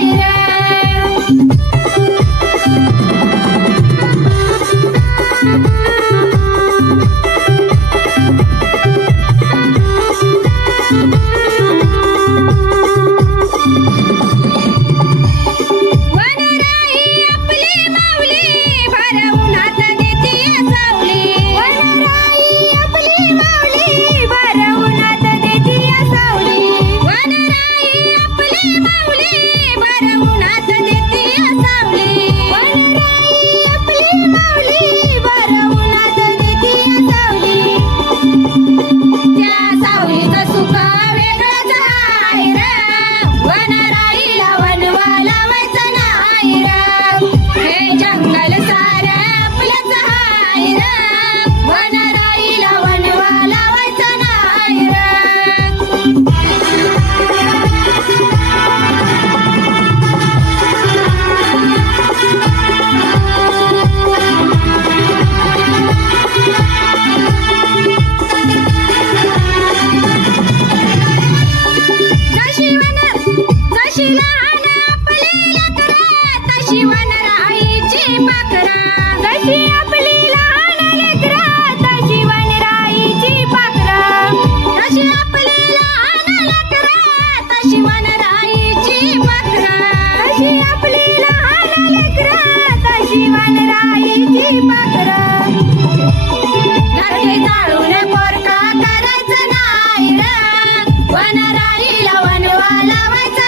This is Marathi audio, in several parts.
yeah. जशी लहान आपली करायचं नाही वनराईला वनवा लावायचं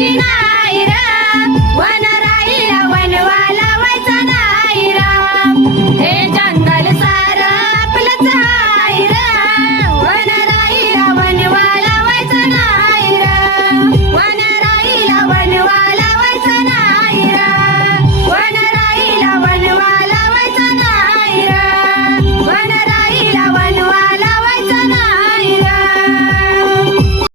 Jimmy!